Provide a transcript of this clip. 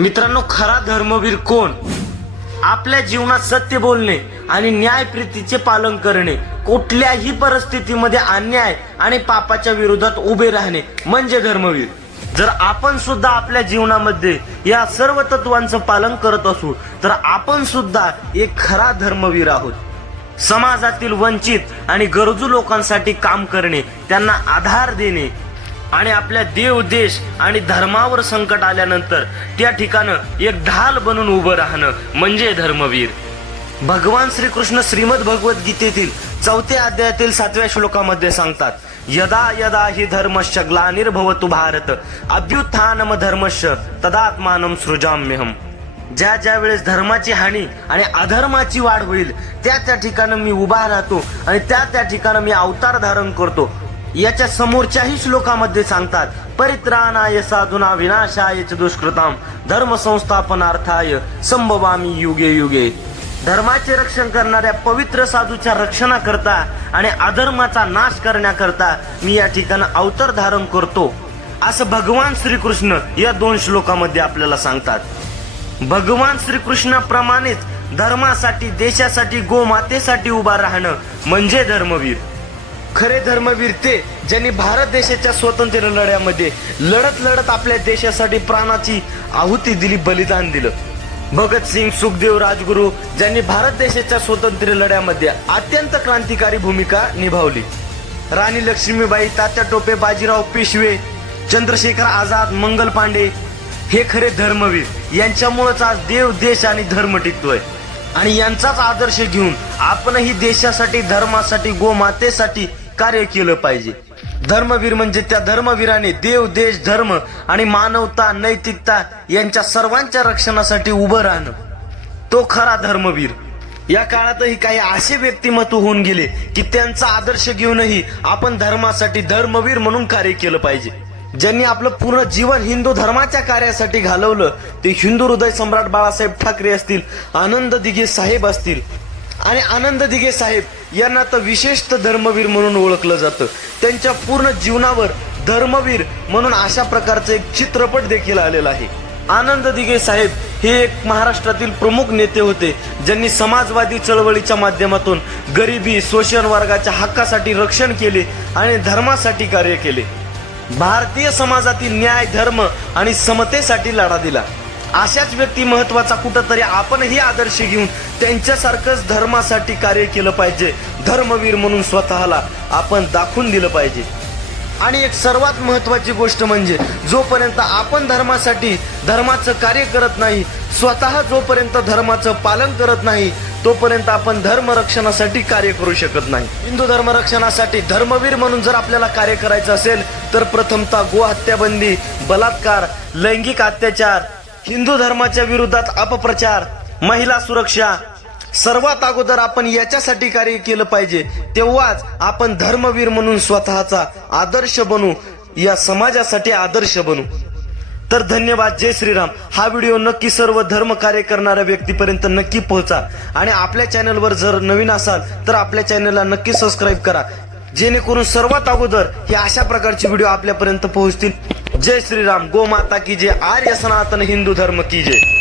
मित्रांनो, खरा धर्मवीर कोण? आपल्या जीवनात सत्य बोलणे आणि न्यायप्रीतीचे पालन करणे, कुठल्याही परिस्थितीमध्ये अन्याय आणि पापाच्या विरोधात उभे राहणे म्हणजे धर्मवीर. जर आपण सुद्धा आपल्या जीवनामध्ये या सर्व तत्वांचं पालन करत असू तर आपण सुद्धा एक खरा धर्मवीर आहोत. समाजातील वंचित आणि गरजू लोकांसाठी काम करणे, त्यांना आधार देणे आणि आपल्या देव, देश आणि धर्मावर संकट आल्यानंतर त्या ठिकाणी एक ढाल बनून उभं राहणं म्हणजे धर्मवीर. भगवान श्रीकृष्ण श्रीमद भगवद्गीतेतील 4थ्या अध्यायातील 7व्या श्लोकामध्ये सांगतात, यदा यदा हि धर्मस्य ग्लानिर्भवतु भारत अभ्युत्थानम धर्मस्य तदात्मानं सृजाम्यहम्. ज्या ज्या वेळेस धर्माची हानी आणि अधर्माची वाढ होईल त्या ठिकाणी मी उभा राहतो आणि त्या ठिकाणी मी अवतार धारण करतो. याच्या समोरच्याही श्लोकामध्ये सांगतात, परित्राणाय साधूना विनाशाय च दुष्कृताम धर्म संस्थापनार्थाय संभवामी युगे युगे. धर्माचे रक्षण करणाऱ्या पवित्र साधूच्या रक्षणाकरता आणि अधर्माचा नाश करण्याकरता मी या ठिकाणी अवतार धारण करतो, असं भगवान श्रीकृष्ण या 2 श्लोकामध्ये आपल्याला सांगतात. भगवान श्रीकृष्णाप्रमाणेच धर्मासाठी, देशासाठी, गोमातेसाठी उभा राहणं म्हणजे धर्मवीर. खरे धर्मवीर ते ज्यांनी भारत देशाच्या स्वातंत्र्य लढ्यामध्ये लढत लढत आपल्या देशासाठी प्राणाची आहुती दिली, बलिदान दिलं. भगतसिंग, सुखदेव, राजगुरू ज्यांनी भारत देशाच्या स्वातंत्र्य लढ्यामध्ये अत्यंत क्रांतिकारी भूमिका निभावली. राणी लक्ष्मीबाई, तात्या टोपे, बाजीराव पेशवे, चंद्रशेखर आझाद, मंगल पांडे हे खरे धर्मवीर. यांच्यामुळेच आज देव, देश आणि धर्म टिकतोय. आणि यांचाच आदर्श घेऊन आपणही देशासाठी, धर्मासाठी, गोमातेसाठी कार्य केलं पाहिजे. धर्मवीर म्हणजे त्या धर्मवीराने देव, देश, धर्म आणि मानवता, नैतिकता यांच्या सर्वांच्या रक्षणासाठी उभं राहणं, तो खरा धर्मवीर. या काळातही काही असे व्यक्तिमत्व होऊन गेले की त्यांचा आदर्श घेऊनही आपण धर्मासाठी धर्मवीर म्हणून कार्य केलं पाहिजे. ज्यांनी आपलं पूर्ण जीवन हिंदू धर्माच्या कार्यासाठी घालवलं ते हिंदू हृदय सम्राट बाळासाहेब ठाकरे असतील, आनंद दिघे साहेब असतील. आणि आनंद दिघे साहेब यांना तर विशेषतः धर्मवीर म्हणून ओळखलं जातं. त्यांच्या पूर्ण जीवनावर धर्मवीर म्हणून अशा प्रकारचं एक चित्रपट देखील आलेला आहे. आनंद दिघे साहेब हे एक महाराष्ट्रातील प्रमुख नेते होते, ज्यांनी समाजवादी चळवळीच्या माध्यमातून गरिबी, शोषण वर्गाच्या हक्कासाठी रक्षण केले आणि धर्मासाठी कार्य केले. भारतीय समाजातील न्याय, धर्म आणि समतेसाठी लढा दिला. अशाच व्यक्ती महत्वाचा कुठंतरी आपणही आदर्श घेऊन त्यांच्यासारखंच धर्मासाठी कार्य केलं पाहिजे. धर्मवीर म्हणून स्वतःला आपण दाखवून दिलं पाहिजे. आणि एक सर्वात महत्वाची गोष्ट म्हणजे जोपर्यंत आपण धर्मासाठी धर्माचं कार्य करत नाही, स्वतः जोपर्यंत धर्माचं पालन करत नाही, तोपर्यंत आपण धर्म रक्षणासाठी कार्य करू शकत नाही. हिंदू धर्म रक्षणासाठी धर्मवीर म्हणून जर आपल्याला कार्य करायचं असेल तर प्रथमतः गोहत्या बंदी, बलात्कार, लैंगिक अत्याचार, हिंदू धर्माच्या विरोधात अपप्रचार, महिला सुरक्षा, सर्वात अगोदर आपण याच्यासाठी कार्य केलं पाहिजे. तेव्हाच आपण धर्मवीर म्हणून स्वतःचा आदर्श बनू, या समाजासाठी आदर्श बनू. तर धन्यवाद. जय श्रीराम. हा व्हिडिओ नक्की सर्व धर्म कार्य करणाऱ्या व्यक्तीपर्यंत नक्की पोहोचा. आणि आपल्या चॅनलवर जर नवीन असाल तर आपल्या चॅनलला नक्की सबस्क्राईब करा, जेणेकरून सर्वात अगोदर हे अशा प्रकारचे व्हिडिओ आपल्यापर्यंत पोहोचतील. जय श्रीराम. गो माता की जय. आर्य सनातन हिंदू धर्म की जय.